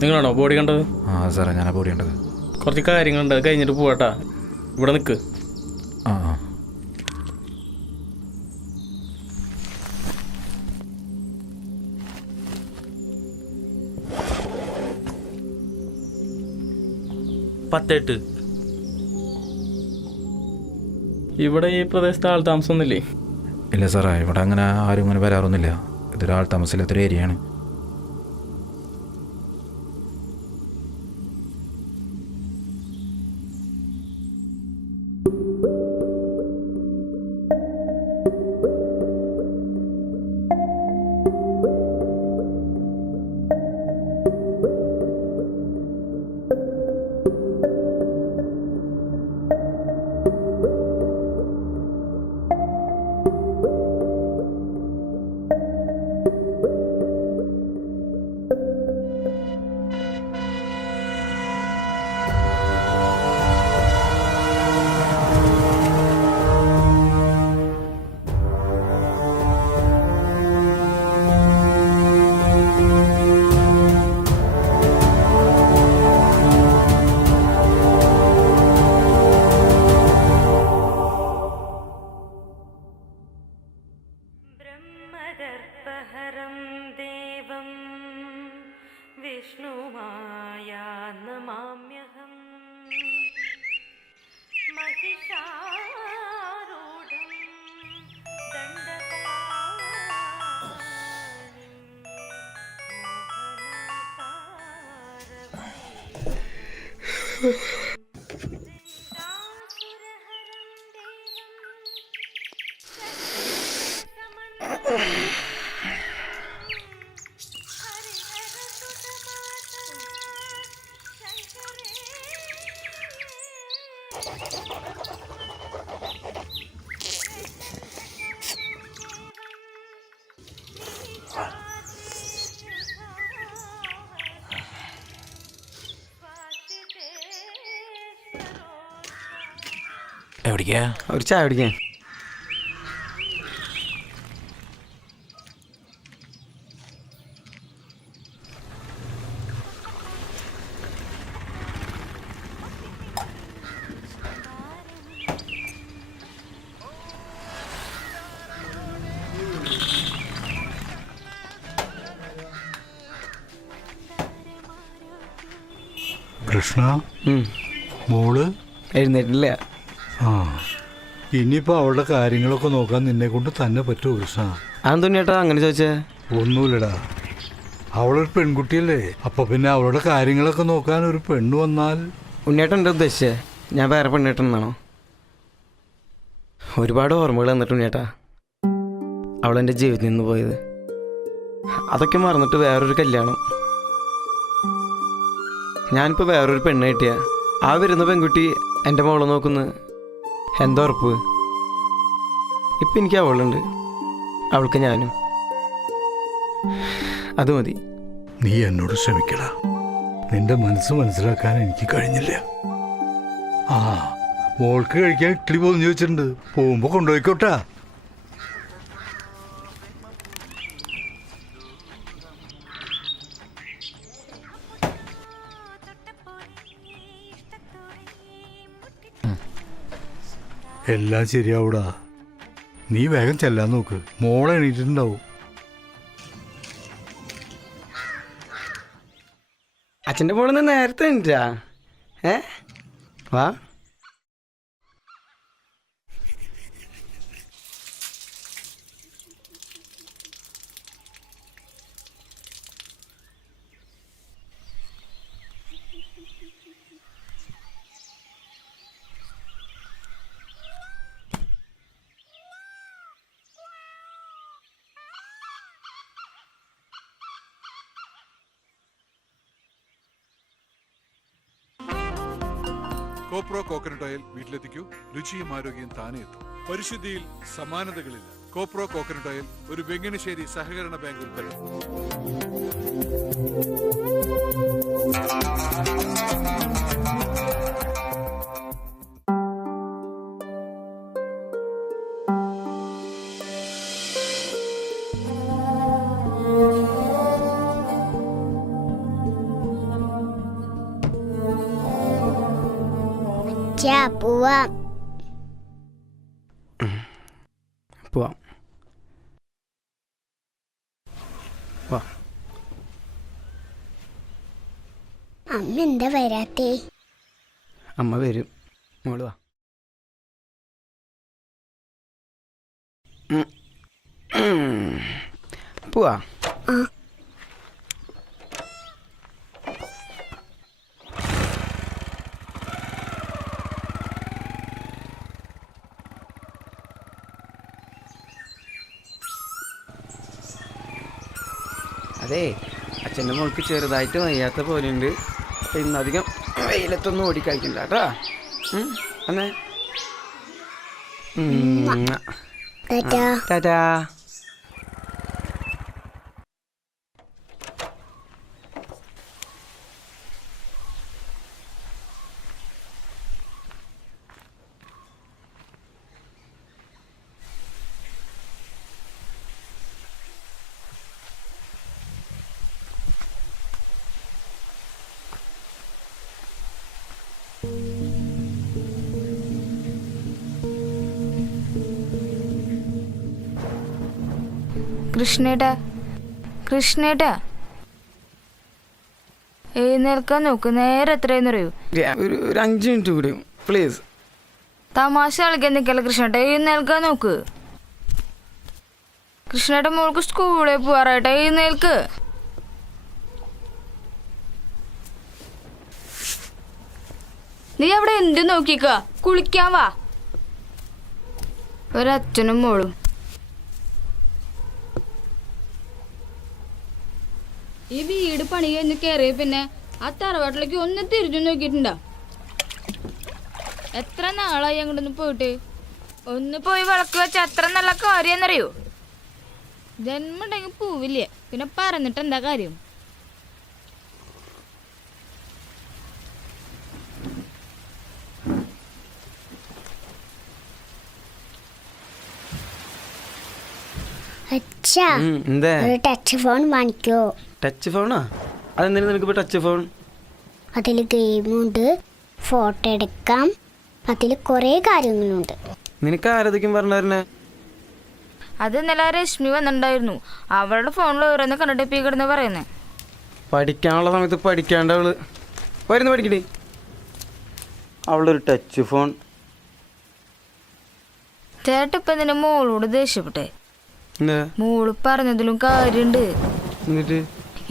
നിങ്ങളാണോ ബോഡി കണ്ടത്? ആ സാറേ, ഞാനാ ബോഡി കണ്ടത്. കുറച്ച് കാര്യങ്ങളുണ്ട്, അത് കഴിഞ്ഞിട്ട് പോവാട്ടാ. ഇവിടെ നിൽക്ക്. ആ ആ പത്തേട്ട്. ഇവിടെ ഈ പ്രദേശത്ത് ആൾ താമസമൊന്നുമില്ലേ? ഇല്ല സാറേ, ഇവിടെ അങ്ങനെ ആരും ഇങ്ങനെ വരാറൊന്നുമില്ല. ഇതൊരാൾ താമസമില്ലാത്തൊരു ഏരിയയാണ്. ब्रह्मदर्पहरं देवं विष्णुमाया नमाम्यहम् महिषारूढं दण्डपाणिं मोहनकारवं എവിടേക്കാ? ഒരു ചായ കുടിക്കാൻ. കൃഷ്ണ, മോള് എഴുന്നേറ്റില്ല. ആ, ഇനിയിപ്പോൾ അവളുടെ കാര്യങ്ങളൊക്കെ നോക്കാൻ നിന്നെ കൊണ്ട് തന്നെ പറ്റുമോ കൃഷ്ണ? അതെന്തുണ്ണേട്ടാ അങ്ങനെ ചോദിച്ചേ? ഒന്നുമില്ലടാ, അവളൊരു പെൺകുട്ടിയല്ലേ, അപ്പൊ പിന്നെ അവളുടെ കാര്യങ്ങളൊക്കെ നോക്കാൻ ഒരു പെണ്ണ് വന്നാൽ. ഉണ്ണിയേട്ടൻ എൻ്റെ ഉദ്ദേശിച്ചേ ഞാൻ വേറെ പെണ്ണിട്ടെന്നാണോ? ഒരുപാട് ഓർമ്മകൾ തന്നിട്ട് ഉണ്ണിയേട്ടാ അവളെൻ്റെ ജീവിതത്തിൽ നിന്ന് പോയത്. അതൊക്കെ മറന്നിട്ട് വേറൊരു കല്യാണം. ഞാനിപ്പോൾ വേറൊരു പെണ്ണ് കിട്ടിയ ആ വരുന്ന പെൺകുട്ടി എൻ്റെ മോളെ നോക്കുന്നു. എന്താ ഉറപ്പ്? ഇപ്പം എനിക്ക് അവളുണ്ട്, അവൾക്ക് ഞാനും. അത് മതി. നീ എന്നോട് ക്ഷമിക്കടാ, നിന്റെ മനസ്സ് മനസ്സിലാക്കാൻ എനിക്ക് കഴിഞ്ഞില്ല. ആ, മോൾക്ക് കഴിക്കാൻ ഇഡ്ഡലി പോന്ന് ചോദിച്ചിട്ടുണ്ട്, പോകുമ്പോ കൊണ്ടുപോയിക്കോട്ടാ. എല്ലാം ശരിയാവൂടാ, നീ വേഗം ചെല്ലാൻ നോക്ക്, മോളെ എണീറ്റിട്ടുണ്ടാവും. അച്ഛൻ്റെ മോളിന്ന് നേരത്തെ എണീറ്റാ? വാ. കോപ്രോ കോക്കനട്ട് ഓയിൽ വീട്ടിലെത്തിക്കൂ. രുചിയും ആരോഗ്യം താനേ എത്തും. പരിശുദ്ധിയിൽ സമാനതകളില്ല. കോപ്രോ കോക്കനട്ട് ഓയിൽ ഒരു വെങ്ങണശ്ശേരി സഹകരണ ബാങ്ക് ഉൽപ്പന്നം. അച്ഛാ പോവാം. പോവാം. വാ. അമ്മ എന്താ വരാത്തേ? അമ്മ വരും. മോള് വാ. പോവാ. അതെ, അച്ഛൻ്റെ മോൾക്ക് ചെറുതായിട്ട് വയ്യാത്ത പോലെയുണ്ട്. അപ്പം ഇന്നധികം വെയിലത്തൊന്നും ഓടിക്കളിക്കണ്ട കേട്ടോ. അന്നേ ടാറ്റാ. ടാറ്റാ. കൃഷ്ണേട്ടാ, കൃഷ്ണേട്ടാ, എഴുന്നേൽക്കാൻ നോക്ക്. നേരെ എത്രയെന്ന് അറിയൂ? ഒരു 5 മിനിറ്റ് കൂടി പ്ലീസ്. തമാശ കളിക്കാൻ നിൽക്കല്ല കൃഷ്ണേട്ടാ, എഴുന്നേൽക്കാൻ നോക്ക്. കൃഷ്ണേട്ട മോൾക്ക് സ്കൂളിൽ പോവാറായിട്ടാ, എഴുന്നേൽക്ക്. നീ അവിടെ എന്ത് നോക്കിക്ക? കുളിക്കാൻ വാ. ഒരച്ഛനും മോളും. ഈ വീട് പണി കഴിഞ്ഞ് കയറിയ പിന്നെ ആ തറവാട്ടിലേക്ക് ഒന്ന് തിരിഞ്ഞു നോക്കിയിട്ടുണ്ടോ? എത്ര നാളായി അങ്ങോട്ടൊന്ന് പോയിട്ട്? ഒന്ന് പോയി വിളക്ക് വെച്ച അത്ര നല്ല കാര്യമെന്നറിയോ? ജന്മുണ്ടെങ്കിൽ പൂവില്ലേ, പിന്നെ പറഞ്ഞിട്ട് എന്താ കാര്യം? അച്ഛാ എന്താ? ഒരു ടച്ച് ഫോൺ വാങ്ങിക്കോ. ടച്ച് ഫോണാ? അതെന്തിനാ നിനക്കിപ്പോൾ ടച്ച് ഫോൺ? അതിൽ ഗെയിമുണ്ട്, ഫോട്ടോ എടുക്കാം, അതിൽ കുറേ കാര്യങ്ങളുണ്ട്. നിനക്ക് ആരതൊക്കെയും പറഞ്ഞായിരുന്നേ? അത് ഇന്നലെ രശ്മി വന്നിട്ടുണ്ടായിരുന്നു. അവളുടെ ഫോണിൽ ഓരോന്ന് കണ്ടിട്ട് ഇപ്പം കിടന്ന് പറയുന്നേ. പഠിക്കാനുള്ള സമയത്ത് പഠിക്കാണ്ട് അവള് വരുന്നു. പഠിക്കണേ. അവളൊരു ടച്ച് ഫോൺ. ചേട്ടപ്പം ഇതിന്റെ മോളോട് ദേഷ്യപ്പെട്ടെ. എന്താ? മോള് പറഞ്ഞതിലും കാര്യമുണ്ട്. എന്നിട്ട്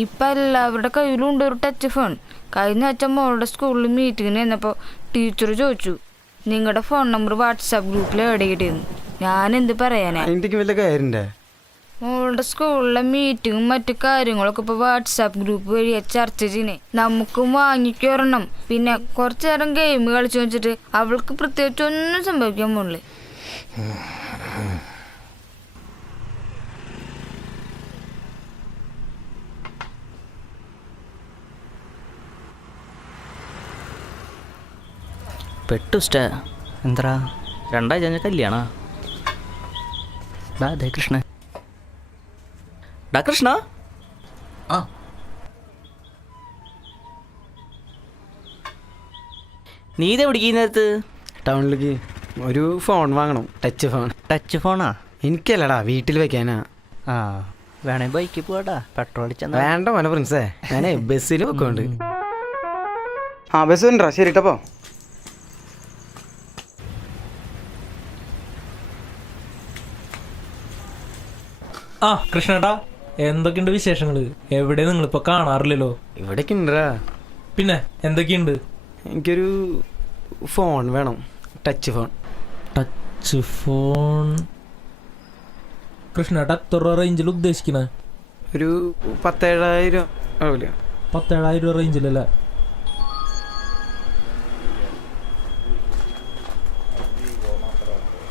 ഇപ്പം എല്ലാവരുടെ കയ്യിലും ഉണ്ട് ഒരു ടച്ച് ഫോൺ. കഴിഞ്ഞ ആഴ്ച മോളുടെ സ്കൂളിൽ മീറ്റിങ്ങിന് ചെന്നപ്പോൾ ടീച്ചർ ചോദിച്ചു, നിങ്ങളുടെ ഫോൺ നമ്പർ വാട്സാപ്പ് ഗ്രൂപ്പിൽ എവിടെയിടുന്നു. ഞാൻ എന്ത് പറയാനാ? അതിൻ്റെക്ക് വല്ല കാര്യണ്ടേ? മോളുടെ സ്കൂളിലെ മീറ്റിങ്ങും മറ്റു കാര്യങ്ങളൊക്കെ ഇപ്പോൾ വാട്സാപ്പ് ഗ്രൂപ്പ് വഴിയാ ചർച്ച ചെയ്യണേ. നമുക്കും വാങ്ങിക്കൊരെണ്ണം. പിന്നെ കുറച്ചു നേരം ഗെയിം കളിച്ചു വെച്ചിട്ട് അവൾക്ക് പ്രത്യേകിച്ച് ഒന്നും സംഭവിക്കാൻ പോണില്ലേ. പെട്ടുസ്റ്റ എന്താ 2 ആഴ്ച കഴിഞ്ഞ കല്യാണ. ഡാ ദേ കൃഷ്ണ, ഡാ കൃഷ്ണ. ആ നീ ഇത് എവിടെ നേരത്ത്? ടൗണിലേക്ക് ഒരു ഫോൺ വാങ്ങണം. Touch phone. ടച്ച് ഫോണാ? എനിക്കല്ലടാ, വീട്ടിൽ വെക്കാനാ. ആ വേണേ ബൈക്കിൽ പോവാടാ, പെട്രോൾ അടിച്ചാ. വേണ്ട മോനെ പ്രിൻസേ, ഞാനേ ബസ്സിൽ വെക്കുന്നുണ്ട്. ആ ബസ് ഉണ്ടോ? ശരി കേട്ടപ്പോ. ആ കൃഷ്ണേട്ടാ, എന്തൊക്കെയുണ്ട് വിശേഷങ്ങള്? എവിടെ നിങ്ങളിപ്പോ കാണാറില്ലല്ലോ. ഇവിടേക്ക് ഉണ്ടടാ. പിന്നെ എന്തൊക്കെയുണ്ട്? എനിക്കൊരു ഫോൺ വേണം. Touch phone. ടച്ച് ഫോൺ കൃഷ്ണേട്ടാ എത്ര റേഞ്ചിൽ ഉദ്ദേശിക്കണേ? ഒരു 17,000 ആവില്ല? 17,000 റേഞ്ചിലല്ലേ?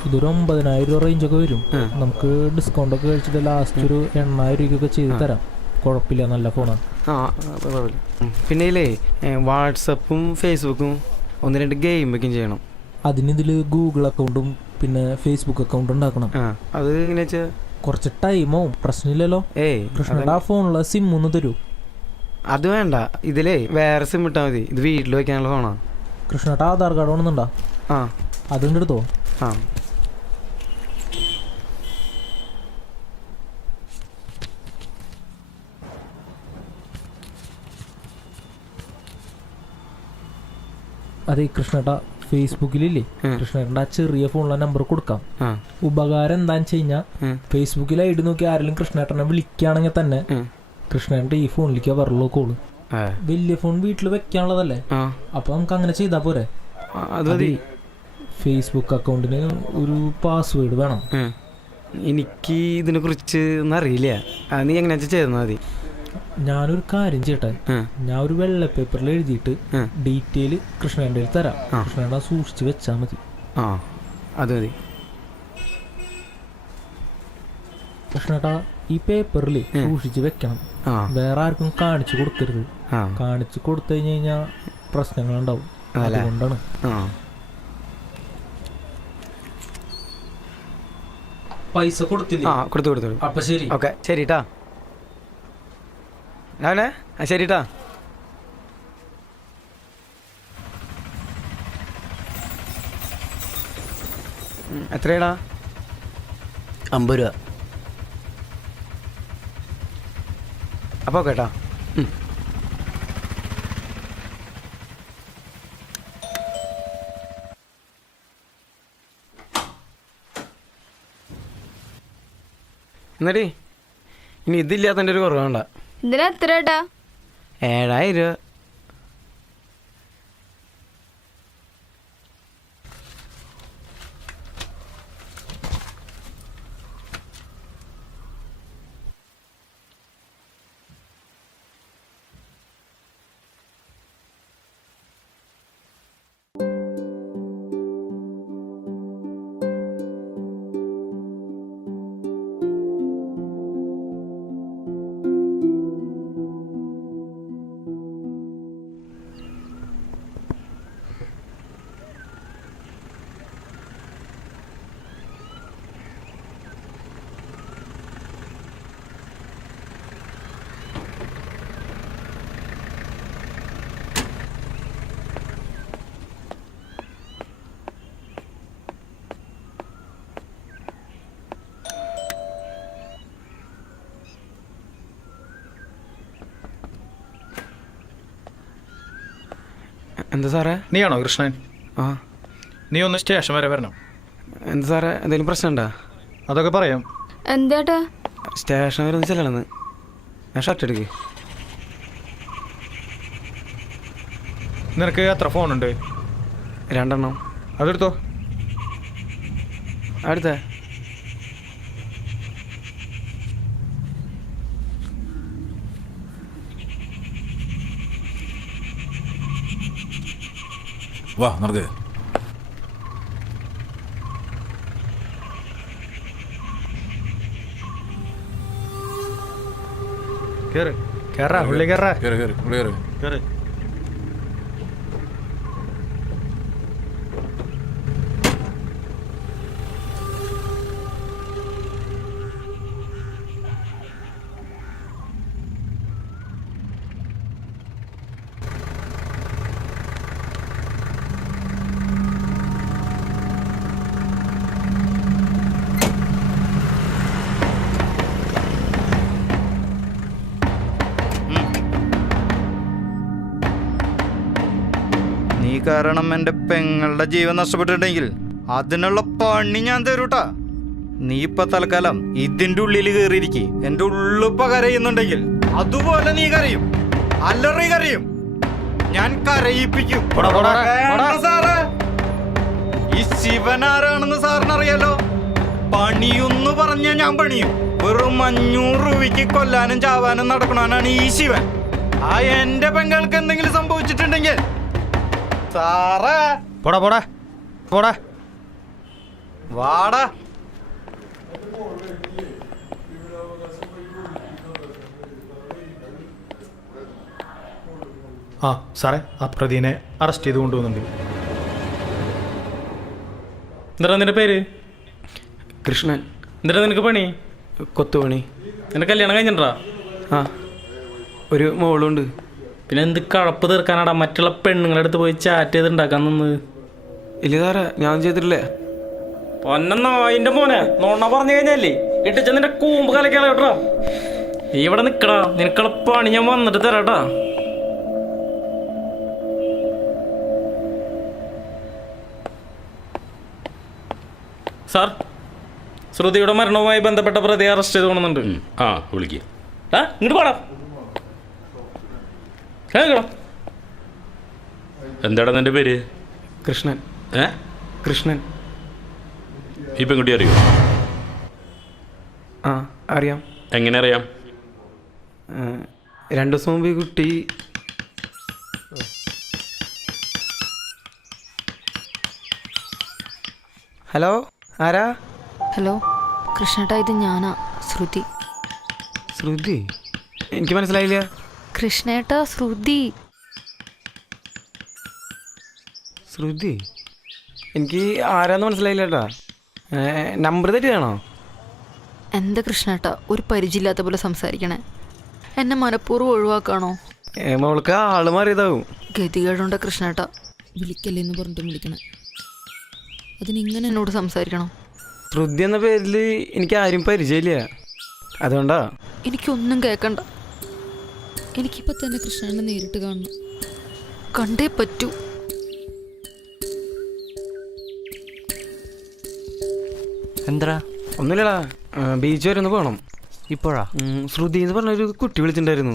ഇതൊരു 9,000 റേഞ്ചൊക്കെ വരും. നമുക്ക് ഡിസ്കൗണ്ട് ഒക്കെ കഴിച്ചിട്ട് ലാസ്റ്റ് ഒരു 8,000 രൂപയൊക്കെ ചെയ്ത് തരാം. കുഴപ്പമില്ല, നല്ല ഫോണാണ്. ആ കുഴപ്പമില്ല. പിന്നെ ഇല്ലേ വാട്സപ്പും ഫേസ്ബുക്കും 1-2 ഗെയിമൊക്കെ ചെയ്യണം. അതിനിതിൽ ഗൂഗിൾ അക്കൗണ്ടും പിന്നെ ഫേസ്ബുക്ക് അക്കൗണ്ട് ഉണ്ടാക്കണം. അത് എങ്ങനെയാ വെച്ചാൽ കുറച്ച് ടൈമാവും. പ്രശ്നമില്ലല്ലോ. കൃഷ്ണയുടെ ആ ഫോണിലെ സിം ഒന്ന് തരൂ. അത് വേണ്ട, ഇതിലേ വേറെ സിം ഇട്ടാൽ മതി. ഇത് വീട്ടിൽ വെക്കാനുള്ള ഫോണാ. കൃഷ്ണയുടെ ആധാർ കാർഡ് വേണമെന്നുണ്ടോ? ആ അതുകൊണ്ട് എടുത്തോ. ആ അതെ കൃഷ്ണേട്ടാ, ഫേസ്ബുക്കിലില്ലേ കൃഷ്ണേട്ടൻ്റെ ആ ചെറിയ ഫോണിലെ നമ്പർ കൊടുക്കാം. ഉപകാരം എന്താന്ന് വെച്ച് കഴിഞ്ഞാൽ ഫേസ്ബുക്കിൽ ഐഡി നോക്കി ആരെങ്കിലും കൃഷ്ണേട്ടനെ വിളിക്കുകയാണെങ്കിൽ തന്നെ കൃഷ്ണേട്ടൻ്റെ ഈ ഫോണിലേക്ക് വരുള്ളൂ കോള്. വലിയ ഫോൺ വീട്ടിൽ വെക്കാനുള്ളതല്ലേ, അപ്പൊ നമുക്ക് അങ്ങനെ ചെയ്താൽ പോരെ. ഫേസ്ബുക്ക് അക്കൗണ്ടിന് ഒരു പാസ്വേഡ് വേണം. എനിക്ക് ഇതിനെ കുറിച്ച് ഒന്നും അറിയില്ല. നീ എങ്ങനെ ചെയ്താൽ മതി. ഞാനൊരു കാര്യം ചെയ്യട്ടെ, ഞാൻ ഒരു വെള്ള പേപ്പറിൽ എഴുതിയിട്ട് ഡീറ്റെയിൽ കൃഷ്ണേൻ്റെ തരാം. കൃഷ്ണേട്ട സൂക്ഷിച്ച് വെച്ചാൽ മതി. ആ അത് മതി. കൃഷ്ണേട്ട ഈ പേപ്പറിൽ സൂക്ഷിച്ച് വെക്കണം. വേറെ ആർക്കും കാണിച്ചു കൊടുക്കരുത്. കാണിച്ചു കൊടുത്തു കഴിഞ്ഞാൽ പ്രശ്നങ്ങളുണ്ടാവും. അതുകൊണ്ടാണ്. പൈസ കൊടുത്തില്ല? കൊടുത്തു. അപ്പൊ ശരി. ഓക്കെ ശരിട്ടാ. ഞാനേ ശരിട്ടാ. എത്രയാടാ? 50 രൂപ. അപ്പോൾ കേട്ടാ. എന്നടി ഇനി ഇതില്ലാത്തതിൻ്റെ ഒരു കുറവ് വേണ്ട. ഇതിന് എത്ര ഏട്ടാ? 7000 രൂപ. എന്താ സാറേ? നീയാണോ കൃഷ്ണൻ? ആ. നീ ഒന്ന് സ്റ്റേഷൻ വരെ വരണം. എന്താ സാറേ, എന്തെങ്കിലും പ്രശ്നമുണ്ടോ? അതൊക്കെ പറയാം. എന്താട്ടാ? സ്റ്റേഷൻ വരെ ഒന്ന് ചെല്ലണമെന്ന്. ഞാൻ ഷർട്ട് എടുക്ക്. നിനക്ക് എത്ര ഫോണുണ്ട്? 2 എണ്ണം. അതെടുത്തോ. അടുത്ത വാ നടക്ക്. കേറ്. കേറാ ഉള്ളി കേറാ. കേറ് കേറ് ഉള്ളി കേറ്. കേറ്. കാരണം എൻ്റെ പെങ്ങളുടെ ജീവൻ നഷ്ടപ്പെട്ടിട്ടുണ്ടെങ്കിൽ അതിനുള്ള പണി ഞാൻ തരൂട്ടാ. നീ ഇപ്പൊ തൽക്കാലം ഇതിന്റെ ഉള്ളിൽ കയറിയിരിക്കെ. എൻ്റെ ഉള്ളിപ്പ കരയുന്നുണ്ടെങ്കിൽ അതുപോലെ നീ കരയും, അല്ലറി കരയും. ഞാൻ കരയിപ്പിക്കും. സാറേ, ഈ ശിവൻ ആരാണെന്ന് സാറിനറിയാലോ. പണിയൊന്നു പറഞ്ഞ ഞാൻ പണിയും. വെറും 500 രൂപയ്ക്ക് കൊല്ലാനും ചാവാനും നടക്കണവനാണ് ഈ ശിവൻ. ആ എൻ്റെ പെങ്ങൾക്ക് എന്തെങ്കിലും സംഭവിച്ചിട്ടുണ്ടെങ്കിൽ സാറേ പോടാ പോടാ പോടാ വാടാ. ആ സാറേ, ആ പ്രതിനെ അറസ്റ്റ് ചെയ്ത് കൊണ്ടുപോകുന്നുണ്ട്. എന്താ നിന്റെ പേര്? കൃഷ്ണൻ. എന്താ നിനക്ക് പണി? കൊത്തുപണി. നിന്റെ കല്യാണം കഴിഞ്ഞിട്ടാ? ആ, ഒരു മോളുണ്ട്. പിന്നെ എന്ത് കഴപ്പ് തീർക്കാനാടാ മറ്റുള്ള പെണ്ണുങ്ങളുടെ അടുത്ത് പോയി ചാറ്റ് ചെയ്ത് ഉണ്ടാക്കാൻ നിന്നത്? ഇല്ല സാറേ, ഞാൻ ചെയ്തിട്ടില്ലേ. പൊന്നെന്നായിന്റെ മോനെ നോണ പറഞ്ഞു കഴിഞ്ഞല്ലേ ഇട്ടിച്ച നിന്റെ കൂമ്പ് കലക്കാളെ കേട്ടോ. നീ ഇവിടെ നിക്കടാ, നിനക്കുള്ള പണി ഞാൻ വന്നിട്ട് തരാട്ടാ. സാർ, ശ്രുതിയുടെ മരണവുമായി ബന്ധപ്പെട്ട പ്രതിയെ അറസ്റ്റ് ചെയ്ത് കൊണ്ടുണ്ട്. ആ വിളിക്കുക. ഇങ്ങോട്ട് പാടാ. എന്താടാ നിന്റെ പേര്? കൃഷ്ണൻ. കൃഷ്ണൻ. ഈ പെൺകുട്ടി അറിയോ? ആ അറിയാം. എങ്ങനെ അറിയാം? 2 ദിവസം മുമ്പ് ഈ കുട്ടി ഹലോ, ആരാ? ഹലോ കൃഷ്ണേട്ടാ, ഇത് ഞാനാ, ശ്രുതി. ശ്രുതി? എനിക്ക് മനസ്സിലായില്ല. കൃഷ്ണേട്ടാ, ശ്രുതി. ശ്രുതി? എനിക്ക് ആരാന്ന് മനസ്സിലായില്ല കേട്ടാ. നമ്പർ തെറ്റിയാണോ? എന്താ കൃഷ്ണേട്ടാ ഒരു പരിചയമില്ലാത്ത പോലെ സംസാരിക്കണേ? എന്നെ മനഃപൂർവ്വം ഒഴിവാക്കാണോ? മോൾക്ക് ആള് മാറിയതാവും. ഗതികേടുണ്ട കൃഷ്ണേട്ടാ, വിളിക്കല്ലേ എന്ന് പറഞ്ഞിട്ട് വിളിക്കണേ. അതിനിങ്ങനെ എന്നോട് സംസാരിക്കണം? ശ്രുതി എന്ന പേരിൽ എനിക്ക് ആരും പരിചയമില്ല, അതുകൊണ്ടാ. എനിക്കൊന്നും കേൾക്കണ്ട. എനിക്കിപ്പോൾ തന്നെ കൃഷ്ണനെ നേരിട്ട് കാണണം, കണ്ടേ പറ്റൂ. എന്താ? ഒന്നുമില്ലടാ, ബീച്ച് വരെ ഒന്ന് പോകണം. ഇപ്പോഴാ? ശ്രുതി എന്ന് പറഞ്ഞൊരു കുട്ടി വിളിച്ചിട്ടുണ്ടായിരുന്നു.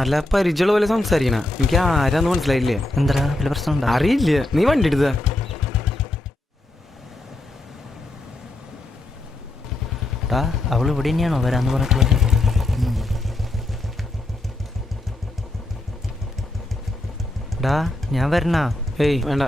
നല്ല പരിചയമുള്ള പോലെ സംസാരിക്കണ. എനിക്ക് ആരാന്ന് മനസ്സിലായില്ലേ. എന്താ വല്ല പ്രശ്നം? അറിയില്ല, നീ വണ്ടി എടുത്താ. അവൾ ഇവിടെ തന്നെയാണോ വരാന്ന് പറഞ്ഞിട്ടുള്ളത്? ഡാ ഞാൻ വരണ? ഏയ് വേണ്ട.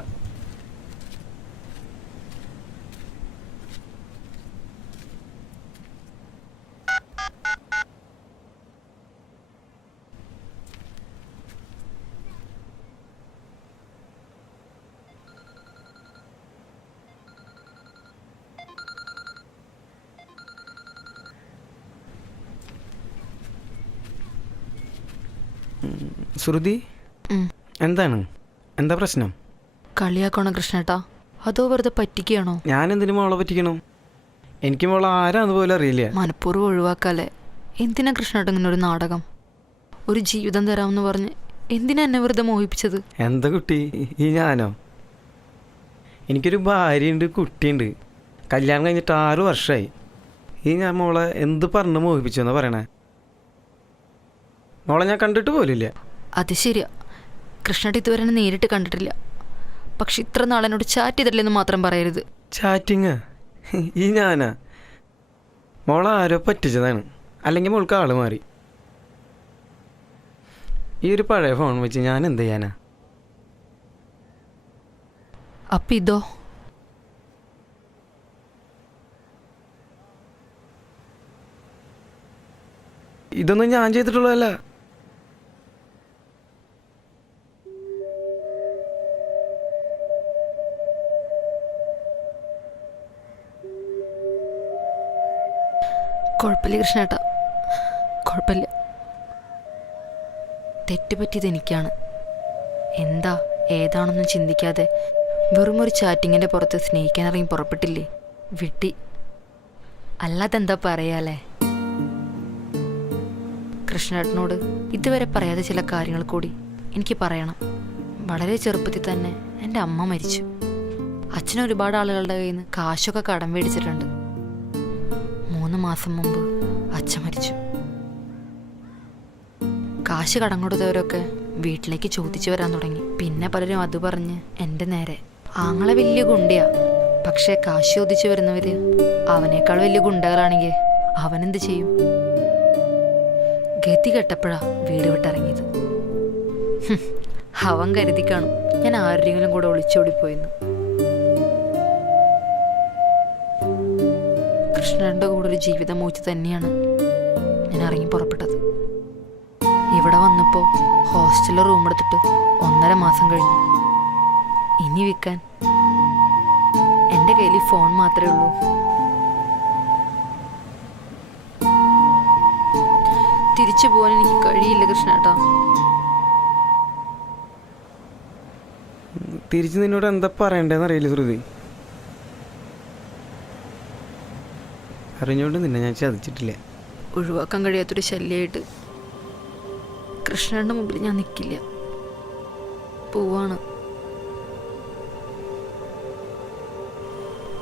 ശ്രുതി, എന്താണ്? എന്താ പ്രശ്നം? കളിയാക്കണോ കൃഷ്ണേട്ടാ, അതോ വെറുതെ പറ്റിക്കുകയാണോ? ഞാൻ എന്തിനു മോളെ പറ്റിക്കണം? എനിക്ക് മോളെ ആരാന്ന് പോലും അറിയില്ല. മനഃപൂർവ്വം ഒഴിവാക്കാല്ലേ? എന്തിനാ കൃഷ്ണേട്ട ഇങ്ങനെ ഒരു നാടകം? ഒരു ജീവിതം തരാമെന്ന് പറഞ്ഞ് എന്തിനാ എന്നെ വെറുതെ മോഹിപ്പിച്ചത്? എന്താ കുട്ടി ഈ ഞാനോ? എനിക്കൊരു ഭാര്യയുണ്ട്, കുട്ടിയുണ്ട്. കല്യാണം കഴിഞ്ഞിട്ട് 6 വർഷമായി. ഈ ഞാൻ മോളെ എന്ത് പറഞ്ഞ് മോഹിപ്പിച്ചു എന്നാ പറയണേ? മോളെ ഞാൻ കണ്ടിട്ട് പോലില്ല. അത് ശരിയാ, കൃഷ്ണേട്ട ഇതുവരെ എന്നെ നേരിട്ട് കണ്ടിട്ടില്ല. പക്ഷെ ഇത്ര നാളെന്നോട് ചാറ്റ് ചെയ്തിട്ടില്ലെന്ന് മാത്രം പറയരുത്. ചാറ്റിങ്? ഈ ഞാനാ? മോളെ ആരോ പറ്റിച്ചതാണ്, അല്ലെങ്കിൽ മോൾക്ക് ആള് മാറി. ഈ ഒരു പഴയ ഫോൺ വെച്ച് ഞാൻ എന്ത് ചെയ്യാനാ? അപ്പൊ ഇതോ? ഇതൊന്നും ഞാൻ ചെയ്തിട്ടുള്ളതല്ല. കുഴപ്പമില്ല കൃഷ്ണേട്ടാ, കുഴപ്പമില്ല. തെറ്റുപറ്റിയത് എനിക്കാണ്. എന്താ ഏതാണെന്നും ചിന്തിക്കാതെ വെറും ഒരു ചാറ്റിങ്ങിൻ്റെ പുറത്ത് സ്നേഹിക്കാനിറങ്ങി പുറപ്പെട്ടില്ലേ? വിട്ടി. അല്ലാതെ എന്താ പറയാലേ? കൃഷ്ണേട്ടനോട് ഇതുവരെ പറയാതെ ചില കാര്യങ്ങൾ കൂടി എനിക്ക് പറയണം. വളരെ ചെറുപ്പത്തിൽ തന്നെ എൻ്റെ അമ്മ മരിച്ചു. അച്ഛൻ ഒരുപാട് ആളുകളുടെ കയ്യിൽ നിന്ന് കാശൊക്കെ കടം മേടിച്ചിട്ടുണ്ട്. 3 മാസം മുമ്പ് അച്ഛൻ മരിച്ചു. കാശ് കടം കൊടുത്തവരൊക്കെ വീട്ടിലേക്ക് ചോദിച്ചു വരാൻ തുടങ്ങി. പിന്നെ പലരും അത് പറഞ്ഞ് എൻ്റെ നേരെ. ആങ്ങളെ വലിയ ഗുണ്ടയാ, പക്ഷേ കാശ് ചോദിച്ചു വരുന്നവര് അവനേക്കാൾ വലിയ ഗുണ്ടകളാണെങ്കിൽ അവനെന്ത് ചെയ്യും? ഗതി കെട്ടപ്പോഴാ വീട് വിട്ടിറങ്ങിയത്. അവൻ കരുതി കാണും ഞാൻ ആരുടെയെങ്കിലും കൂടെ ഒളിച്ചോടിപ്പോയിന്ന്. കൃഷ്ണന്റെ കൂടെ ഒരു ജീവിതം മോഹിച്ച് തന്നെയാണ് ഞാൻ ഇറങ്ങി പുറപ്പെട്ടത്. ഇവിടെ വന്നപ്പോൾ ഹോസ്റ്റലിൽ റൂം എടുത്തിട്ട് 1.5 മാസം കഴിഞ്ഞു. ഇനി വിൽക്കാൻ എൻ്റെ കയ്യിൽ ഫോൺ മാത്രമേ ഉള്ളൂ. തിരിച്ചു പോകാൻ എനിക്ക് കഴിയില്ല കൃഷ്ണേട്ടാ. തിരിച്ച് നിന്നോട് എന്താ പറയണ്ടേന്ന് അറിയില്ല ശ്രുതി. അറിഞ്ഞോണ്ട് നിന്നെ ഞാൻ ചതിച്ചിട്ടില്ല. ഒഴിവാക്കാൻ കഴിയാത്തൊരു ശല്യമായിട്ട് കൃഷ്ണന്റെ മുമ്പിൽ ഞാൻ നിൽക്കില്ല. പോവാണ്.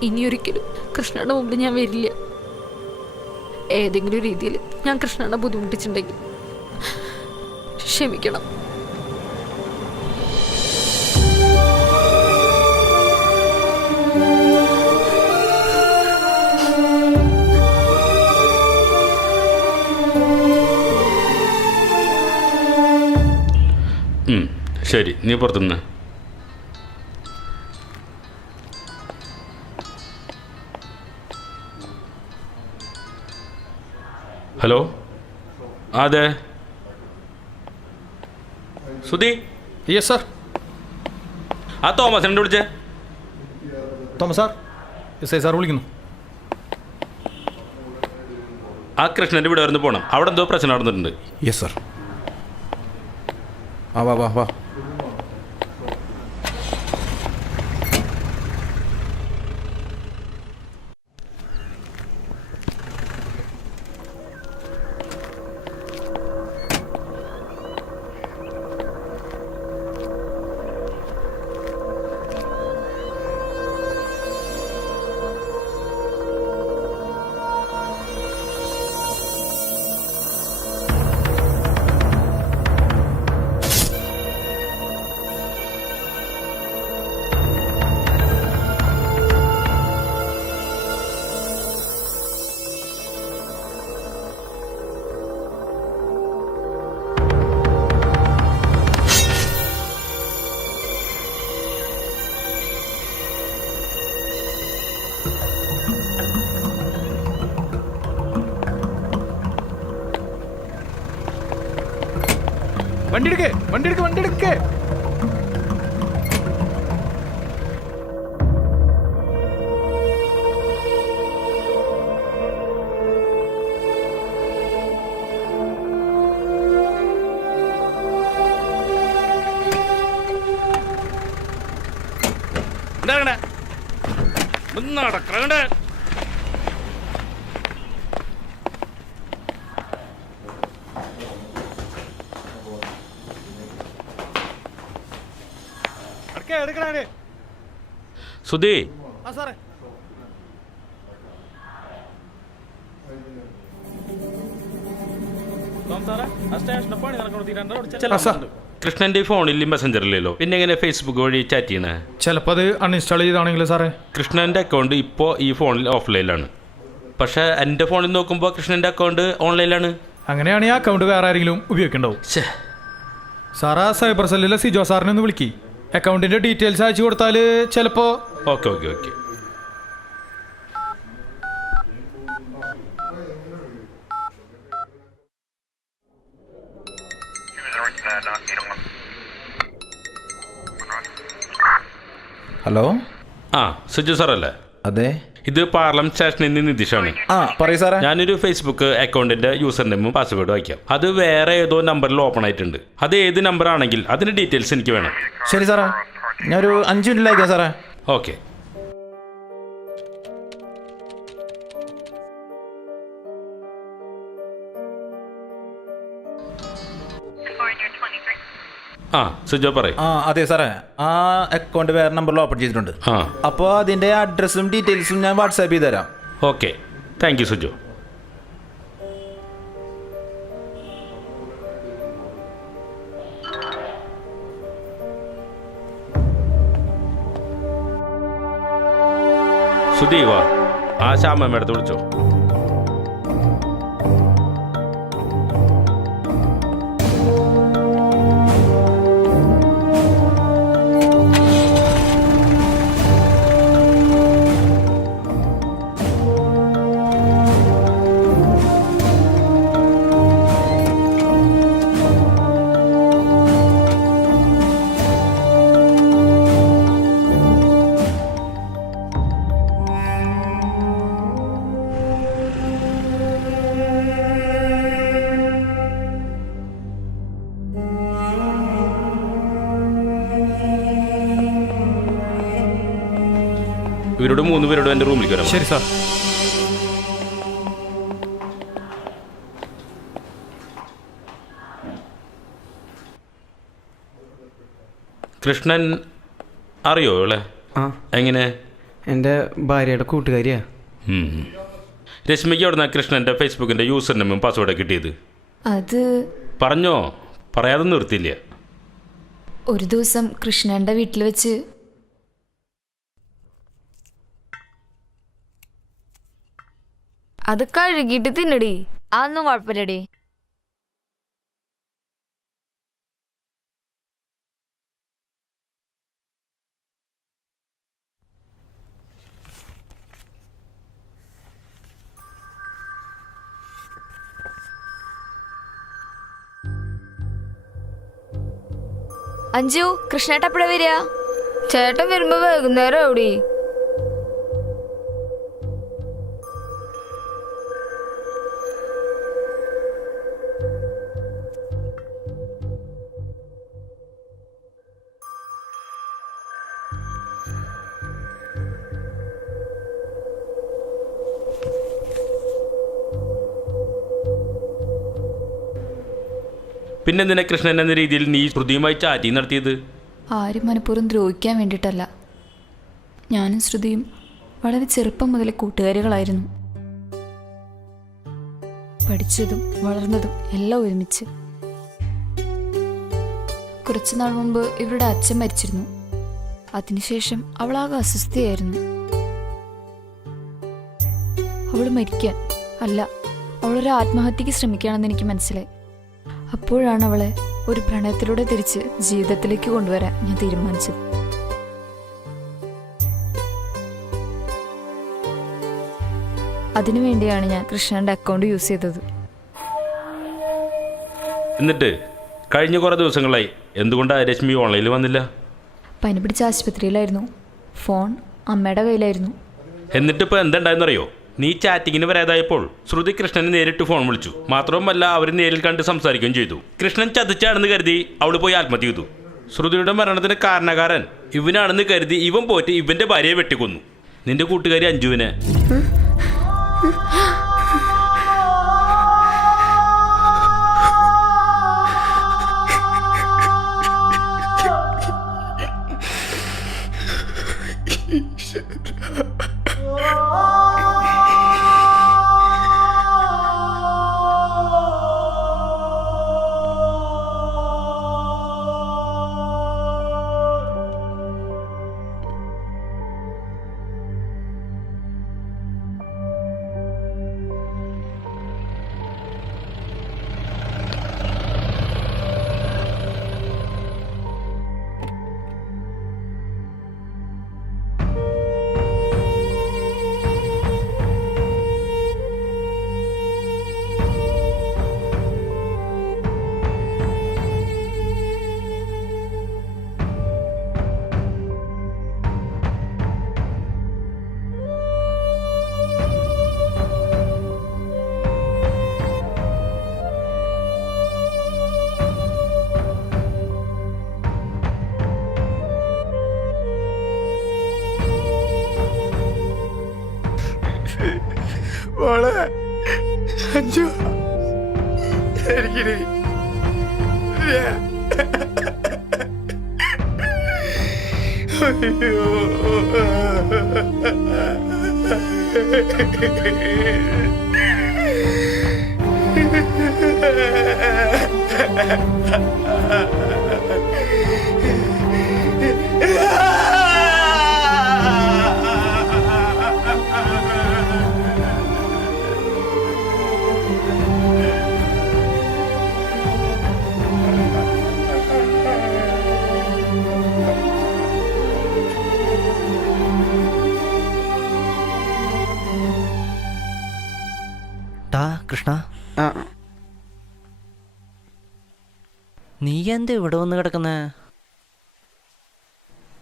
ഇനിയൊരിക്കലും കൃഷ്ണയുടെ മുമ്പിൽ ഞാൻ വരില്ല. ഏതെങ്കിലും രീതിയിൽ ഞാൻ കൃഷ്ണനെ ബുദ്ധിമുട്ടിച്ചിട്ടുണ്ടെങ്കിൽ ക്ഷമിക്കണം. ശരി, നീ പുറത്തുനിന്ന്. ഹലോ, അതെ സുധി. Yes sir. ആ തോമസ് എന്നെ വിളിച്ചേ. Thomas sir, S I sir വിളിക്കുന്നു. ആ കൃഷ്ണൻ്റെ വീട് വരുന്ന പോകണം. അവിടെ എന്തോ പ്രശ്നം നടന്നിട്ടുണ്ട്. Yes sir. ആ വാ വാ വാ. വണ്ടി എടുക്കേ, വണ്ടി എടുക്കേ, വണ്ടി എടുക്കേ. നടക്കണേ. സുധി, കൃഷ്ണന്റെ ഫോണിൽ മെസ്സഞ്ചറില്ലല്ലോ, പിന്നെ എങ്ങനെ ഫേസ്ബുക്ക് വഴി ചാറ്റ് ചെയ്യണേ? ചിലപ്പോൾ അത് അൺഇൻസ്റ്റാൾ ചെയ്താണെങ്കിലും സാറേ. കൃഷ്ണന്റെ അക്കൗണ്ട് ഇപ്പോൾ ഈ ഫോണിൽ ഓഫ്ലൈനിലാണ്. പക്ഷേ എൻ്റെ ഫോണിൽ നോക്കുമ്പോൾ കൃഷ്ണന്റെ അക്കൗണ്ട് ഓൺലൈനിലാണ്. അങ്ങനെയാണെങ്കിൽ ആ അക്കൗണ്ട് വേറെ ആരെങ്കിലും ഉപയോഗിക്കണ്ടാവും. സാറാ സൈബർ സെല്ലിലെ സിജോ സാറിനെ ഒന്ന് വിളിക്കി. അക്കൗണ്ടിന്റെ ഡീറ്റെയിൽസ് അയച്ചു കൊടുത്താൽ ചിലപ്പോൾ. Okay okay okay. ഹലോ. ആ, സുജു സാറല്ലേ? അതെ. ഇത് പാർലമെന്റ് സ്റ്റേഷനിൽ നിന്ന് നിതീഷാണ്. ആ പറയൂ സാറേ. ഞാനൊരു ഫേസ്ബുക്ക് അക്കൗണ്ടിന്റെ യൂസർ നെയിമും പാസ്വേഡും വയ്ക്കാം. അത് വേറെ ഏതോ നമ്പറിൽ ഓപ്പൺ ആയിട്ടുണ്ട്. അത് ഏത് നമ്പർ ആണെങ്കിൽ അതിന്റെ ഡീറ്റെയിൽസ് എനിക്ക് വേണം. ശരി സാറേ, ഞാനൊരു 5 മിനിറ്റിൽ അയക്കാം സാറേ. ഓക്കെ. ആ സുജോ പറയും. ആ അതെ സാറേ, ആ അക്കൗണ്ട് വേറെ നമ്പറിൽ ഓപ്പൺ ചെയ്തിട്ടുണ്ട്. ആ, അപ്പോൾ അതിൻ്റെ അഡ്രസ്സും ഡീറ്റെയിൽസും ഞാൻ വാട്സാപ്പ് ചെയ്ത് തരാം. Okay, thank you Sujo. സുധീവ, ആ ശ്യാമമ്മയുടെ വിളിച്ചോ. അവരോട് 3 പേരോട് എൻ്റെ റൂമിലേക്ക് വരാം. ശരി സാർ. കൃഷ്ണൻ അറിയോ അല്ലേ? ആ, എങ്ങനെ? എൻ്റെ ഭാര്യയുടെ കൂട്ടുകാരിയാ. രശ്മിക്ക് അവിടുന്ന് കൃഷ്ണൻ്റെ ഫേസ്ബുക്കിൻ്റെ യൂസർ നെയിമും പാസ്വേഡൊക്കെ കിട്ടിയത്? അത് പറഞ്ഞോ, പറയാതെ നിർത്തിയില്ല. ഒരു ദിവസം കൃഷ്ണന്റെ വീട്ടിൽ വെച്ച് അത് കഴുകിയിട്ട് തിന്നടി. അതൊന്നും കുഴപ്പമില്ലടി. അഞ്ജു, കൃഷ്ണേട്ട എപ്പോഴാ വരിക? ചേട്ടൻ വരുമ്പോ വൈകുന്നേരം എവിടെ? പിന്നെന്തിനാ കൃഷ്ണൻ എന്ന രീതിയിൽ നീ ശ്രുതിയുമായി ചാറ്റിങ് നടത്തിയത്? ആരും മനഃപൂർവ്വം ദ്രോഹിക്കാൻ വേണ്ടിയിട്ടല്ല. ഞാനും ശ്രുതിയും വളരെ ചെറുപ്പം മുതലേ കൂട്ടുകാരികളായിരുന്നു. പഠിച്ചതും വളർന്നതും എല്ലാം ഒരുമിച്ച്. കുറച്ചുനാൾ മുമ്പ് ഇവരുടെ അച്ഛൻ മരിച്ചിരുന്നു. അതിനുശേഷം അവളാകെ അസ്വസ്ഥയായിരുന്നു. അവൾ മരിക്കാൻ അല്ല, അവളൊരു ആത്മഹത്യക്ക് ശ്രമിക്കുകയാണെന്ന് എനിക്ക് മനസ്സിലായി. അപ്പോഴാണ് അവളെ ഒരു പ്രണയത്തിലൂടെ തിരിച്ച് ജീവിതത്തിലേക്ക് കൊണ്ടുവരാൻ ഞാൻ തീരുമാനിച്ചത്. അതിനുവേണ്ടിയാണ് ഞാൻ കൃഷ്ണന്റെ അക്കൗണ്ട് യൂസ് ചെയ്തത്. എന്നിട്ട് കഴിഞ്ഞ കുറേ ദിവസങ്ങളായി എന്തുകൊണ്ടാണ് രശ്മി ഓൺലൈനിൽ വന്നില്ല? പനി പിടിച്ച ആശുപത്രിയിലായിരുന്നു. ഫോൺ അമ്മയുടെ കയ്യിലായിരുന്നു. എന്നിട്ടിപ്പോൾ എന്തുണ്ടായെന്നറിയോ? നീ ചാറ്റിങ്ങിന് വരാതായപ്പോൾ ശ്രുതി കൃഷ്ണനെ നേരിട്ട് ഫോൺ വിളിച്ചു. മാത്രവുമല്ല, അവർ നേരിൽ കണ്ട് സംസാരിക്കുകയും ചെയ്തു. കൃഷ്ണൻ ചതിച്ചാണെന്ന് കരുതി അവൾ പോയി ആത്മഹത്യ ചെയ്തു. ശ്രുതിയുടെ മരണത്തിന് കാരണക്കാരൻ ഇവനാണെന്ന് കരുതി ഇവൻ പോയിട്ട് ഇവന്റെ ഭാര്യയെ വെട്ടിക്കൊന്നു. നിന്റെ കൂട്ടുകാരി അഞ്ജുവിനെ. മോളെ അഞ്ചു, എനിക്കിനി അയ്യോ കൃഷ്ണ, നീ എന്താ ഇവിടെ വന്ന് കിടക്കുന്നേ?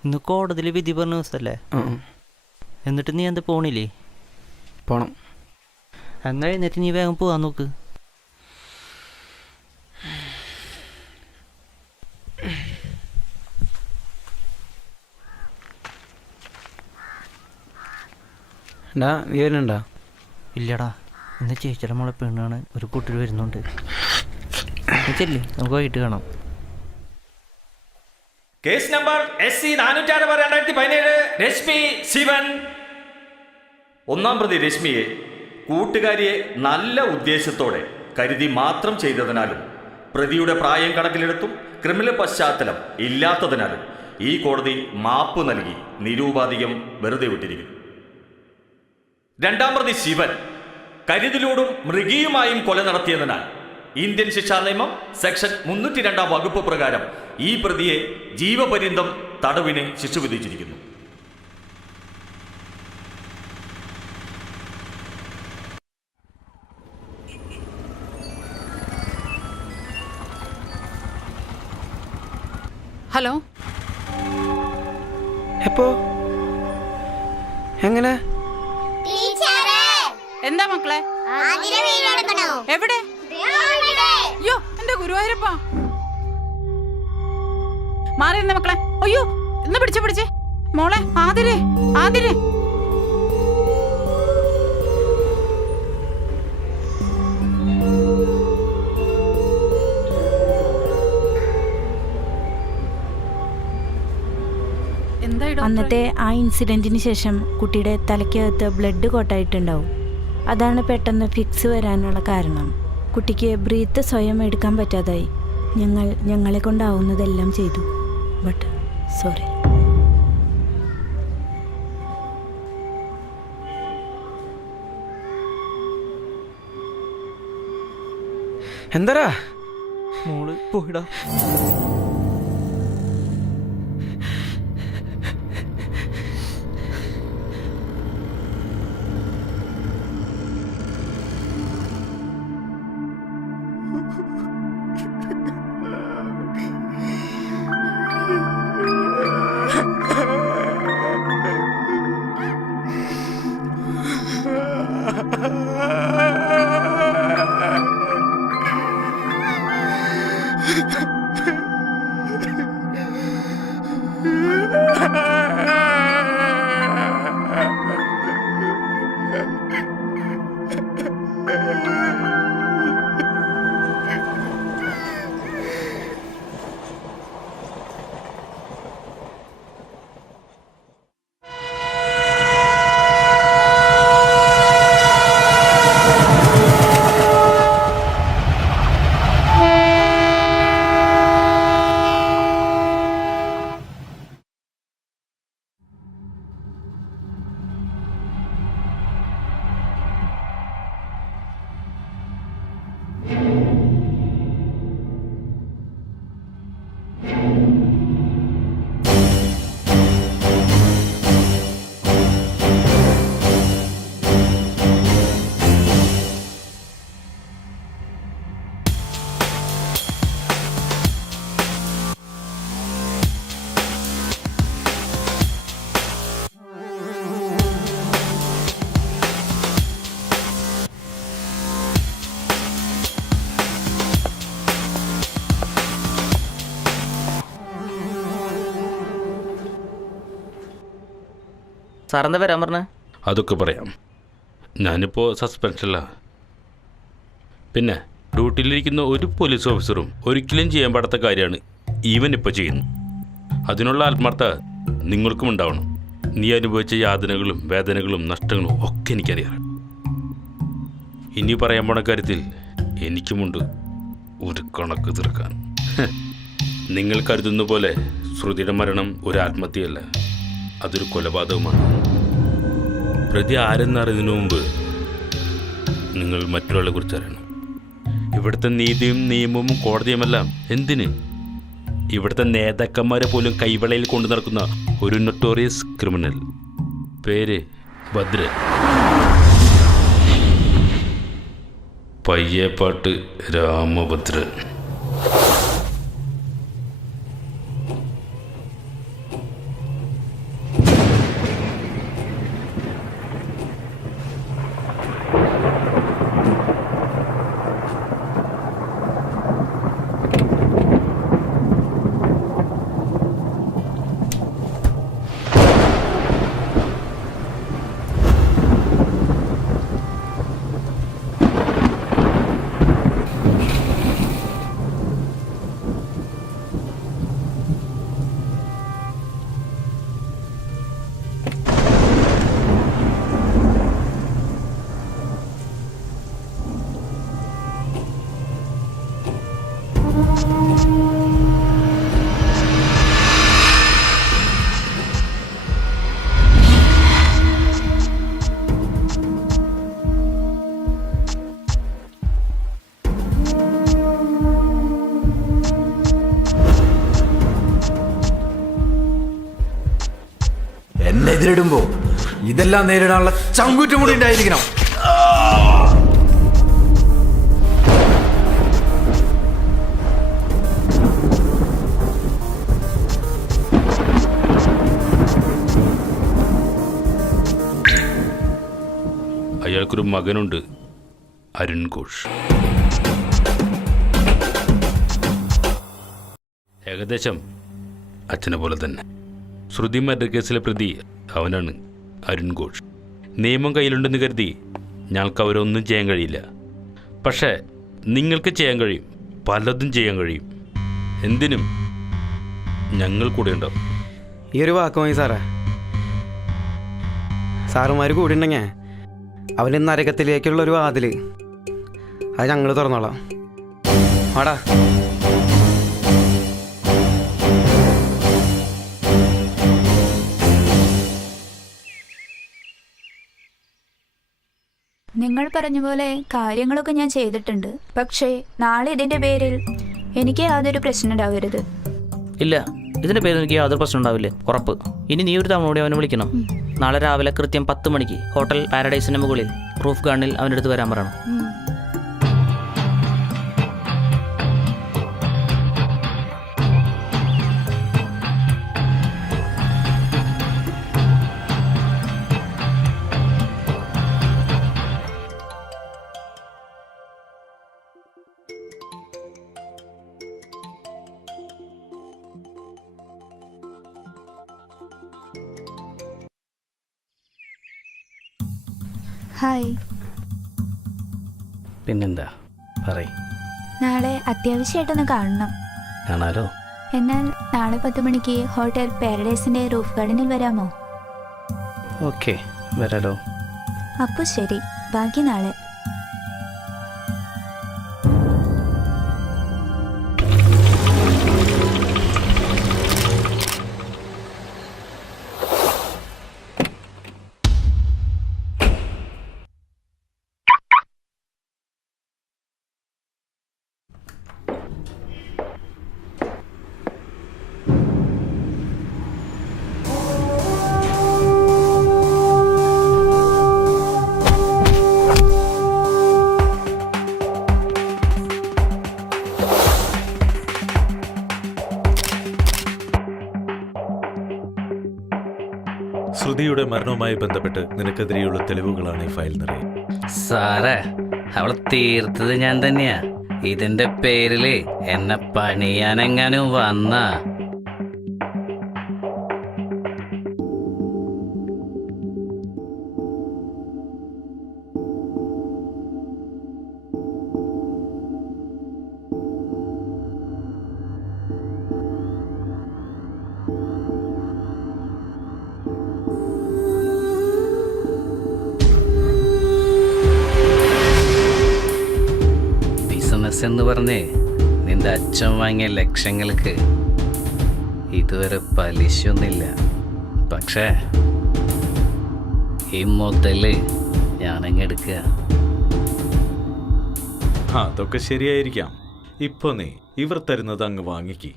ഇന്ന് കോടതിയിൽ വിധി പറഞ്ഞ ദിവസമല്ലേ? എന്നിട്ട് നീ എന്താ പോണില്ലേ? പോണം. എന്നാ എഴുന്നേറ്റ് നീ വേഗം പോവാൻ നോക്ക്. എന്നാ നീ വരുന്നുണ്ടോ? ഇല്ലടാ, ഇന്ന് ചേച്ചിയുടെ മോളെ പെണ്ണാണ്, ഒരു കൂട്ടർ വരുന്നുണ്ട്. ചെല്ലേ, നമുക്ക് വൈകിട്ട് കാണാം. Case number SC 406/2017 Rashmi Shivan. ഒന്നാം പ്രതി രശ്മിയെ കൂട്ടുകാരിയെ നല്ല ഉദ്ദേശത്തോടെ കരുതി മാത്രം ചെയ്തതിനാലും പ്രതിയുടെ പ്രായം കണക്കിലെടുത്തും ക്രിമിനൽ പശ്ചാത്തലം ഇല്ലാത്തതിനാലും ഈ കോടതി മാപ്പ് നൽകി നിരൂപാധികം വെറുതെ വിട്ടിരിക്കുന്നു. രണ്ടാം പ്രതി ശിവൻ കരുതലോടും മൃഗീയമായും കൊല നടത്തിയതിനാൽ ഇന്ത്യൻ ശിക്ഷാ നിയമം സെക്ഷൻ 302 വകുപ്പ് പ്രകാരം ഈ പ്രതിയെ ജീവപര്യന്തം തടവിന് ശിക്ഷ വിധിച്ചിരിക്കുന്നു. ഹലോ, എപ്പോ എങ്ങനെ? എന്താ മക്കളെ? എവിടെ? അയ്യോ എന്റെ ഗുരുവായൂരപ്പ, മാറി നിന്ന മക്കളെ. അയ്യോ ഇന്ന് പിടിച്ചേ മോളെ. ആതിരേ, ആതിരേ, അന്നത്തെ ആ ഇൻസിഡൻറ്റിന് ശേഷം കുട്ടിയുടെ തലയ്ക്കകത്ത് ബ്ലഡ് കോട്ടായിട്ടുണ്ടാവും. അതാണ് പെട്ടെന്ന് ഫിക്സ് വരാനുള്ള കാരണം. കുട്ടിക്ക് ബ്രീത്ത് സ്വയം എടുക്കാൻ പറ്റാതായി. ഞങ്ങളെ കൊണ്ടാവുന്നതെല്ലാം ചെയ്തു. But sorry. എന്താ മോള് പോയിടാ. സാറെന്താ വരാൻ പറഞ്ഞേ? അതൊക്കെ പറയാം. ഞാനിപ്പോൾ സസ്പെൻഷനിലാണ്. പിന്നെ ഡ്യൂട്ടിയിലിരിക്കുന്ന ഒരു പോലീസ് ഓഫീസറും ഒരിക്കലും ചെയ്യാൻ പാടാത്ത കാര്യമാണ് ഈവൻ ഇപ്പോൾ ചെയ്യുന്നു. അതിനുള്ള ആത്മാർത്ഥത നിങ്ങൾക്കും ഉണ്ടാവണം. നീ അനുഭവിച്ച യാതനകളും വേദനകളും നഷ്ടങ്ങളും ഒക്കെ എനിക്കറിയാം. ഇനി പറയാൻ പോണ കാര്യത്തിൽ എനിക്കുമുണ്ട് ഒരു കണക്ക് തീർക്കാൻ. നിങ്ങൾ കരുതുന്ന പോലെ ശ്രുതിയുടെ മരണം ഒരു ആത്മഹത്യയല്ല, അതൊരു കൊലപാതകമാണ്. പ്രതി ആരെന്നറിയുന്നതിന് മുമ്പ് നിങ്ങൾ മറ്റൊരാളെ കുറിച്ച് അറിയണം. ഇവിടുത്തെ നീതിയും നിയമവും കോടതിയുമെല്ലാം എന്തിന്? ഇവിടുത്തെ നേതാക്കന്മാരെ പോലും കൈവളയിൽ കൊണ്ടു നടക്കുന്ന ഒരു നൊട്ടോറിയസ് ക്രിമിനൽ. പേര് ഭദ്രൻ. പയ്യേപ്പാട്ട് രാമഭദ്രൻ. എന്നെ എതിരിടുമ്പോ ഇതെല്ലാം നേരിടാനുള്ള ചങ്കൂറ്റം കൂടി ഉണ്ടായിരിക്കണം. അയാൾക്കൊരു മകനുണ്ട്, അരുൺ ഘോഷ്. ഏകദേശം അച്ഛനെ പോലെ തന്നെ. ശ്രുതി മർഡർ കേസിലെ പ്രതി അവനാണ് അരുൺ ഘോഷ്. നിയമം കയ്യിലുണ്ടെന്ന് കരുതി ഞങ്ങൾക്ക് അവരൊന്നും ചെയ്യാൻ കഴിയില്ല. പക്ഷേ നിങ്ങൾക്ക് ചെയ്യാൻ കഴിയും, പലതും ചെയ്യാൻ കഴിയും. എന്തിനും ഞങ്ങൾ കൂടെ ഉണ്ടാവും. ഈ ഒരു വാക്ക് മതി സാറേ. സാറുമാർ കൂടി ഉണ്ടെങ്കിൽ അവന് നരകത്തിലേക്കുള്ള ഒരു വാതിൽ അത് ഞങ്ങൾ തുറന്നോളാം. ആടാ നിങ്ങൾ പറഞ്ഞ പോലെ കാര്യങ്ങളൊക്കെ ഞാൻ ചെയ്തിട്ടുണ്ട്. പക്ഷേ നാളെ ഇതിന്റെ പേരിൽ എനിക്ക് യാതൊരു പ്രശ്നം ഉണ്ടാവരുത്. ഇല്ല, ഇതിന്റെ പേരിൽ എനിക്ക് യാതൊരു പ്രശ്നം ഉണ്ടാവില്ല, ഉറപ്പ്. ഇനി നീ ഒരു തവണ കൂടി അവനെ വിളിക്കണം. നാളെ രാവിലെ കൃത്യം 10 മണിക്ക് ഹോട്ടൽ പാരഡൈസിന് മുകളിൽ റൂഫ് ഗാർഡനിൽ അവൻ്റെ അടുത്ത് വരാൻ പറയണം. ഹായ്. പിന്നെന്താ പറയും? നാളെ അത്യാവശ്യമായിട്ടൊന്ന് കാണണം. കാണാലോ. എന്നാൽ നാളെ 10 മണിക്ക് ഹോട്ടൽ പാരഡൈസിന്റെ റൂഫ് ഗാർഡനിൽ വരാമോ? ഓക്കെ, വരാലോ. അപ്പോൾ ശരി, ബാക്കി നാളെ. ശ്രുതിയുടെ മരണവുമായി ബന്ധപ്പെട്ട് നിനക്കെതിരെയുള്ള തെളിവുകളാണ് ഈ ഫയൽ നിറയെ. സാറേ, അവളെ തീർത്തത് ഞാൻ തന്നെയാ. ഇതിന്റെ പേരില് എന്നെ പണിയാനെങ്ങാനും വന്ന എന്ന് പറഞ്ഞേ നിന്റെ അച്ഛൻ വാങ്ങിയ ലക്ഷങ്ങൾക്ക് ഇതുവരെ പലിശയൊന്നുമില്ല. പക്ഷേ ഈ മുതല് ഞാനങ്ങ് എടുക്കുക. അതൊക്കെ ശരിയായിരിക്കാം. ഇപ്പൊ നീ ഇവർ തരുന്നത് അങ്ങ് വാങ്ങിക്ക്.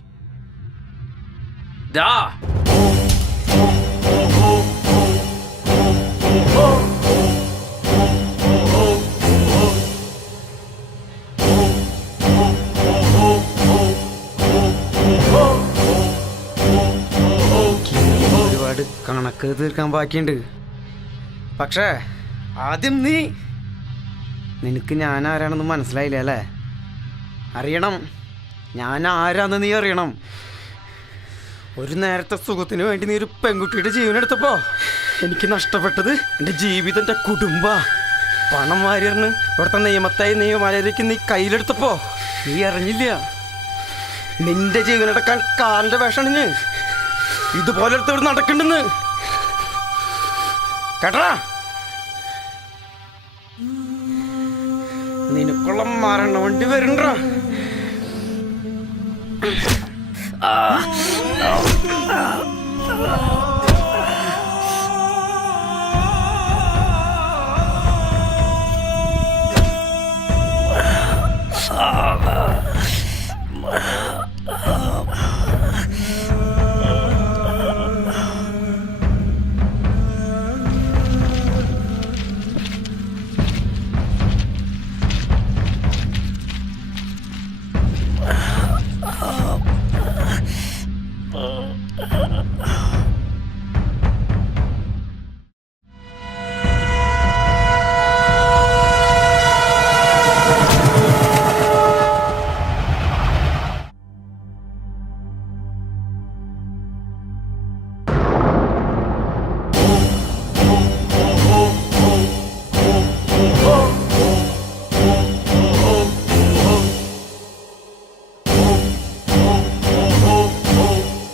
കണക്ക് തീർക്കാൻ ബാക്കിയുണ്ട്. പക്ഷേ ആദ്യം നിനക്ക് ഞാൻ ആരാണെന്ന് മനസ്സിലായില്ല അല്ലേ? അറിയണം, ഞാൻ ആരാന്ന് നീ അറിയണം. ഒരു നേരത്തെ സുഖത്തിന് വേണ്ടി നീ ഒരു പെൺകുട്ടിയുടെ ജീവനെടുത്തപ്പോ എനിക്ക് നഷ്ടപ്പെട്ടത് എൻ്റെ ജീവിതം, എൻ്റെ കുടുംബ പണം വാരിയറിന് ഇവിടുത്തെ നിയമമര്യാദയ്ക്ക് നീ കയ്യിലെടുത്തപ്പോ നീ അറിഞ്ഞില്ല. നിന്റെ ജീവനെടുക്കാൻ കാലിൻ്റെ വേഷണിഞ്ഞ് ഇതുപോലെ എടുത്ത് നടക്കണ്ടെന്ന് കേട്ടാ. നിനക്കുള്ള മരണ വണ്ടി വരണ്ട.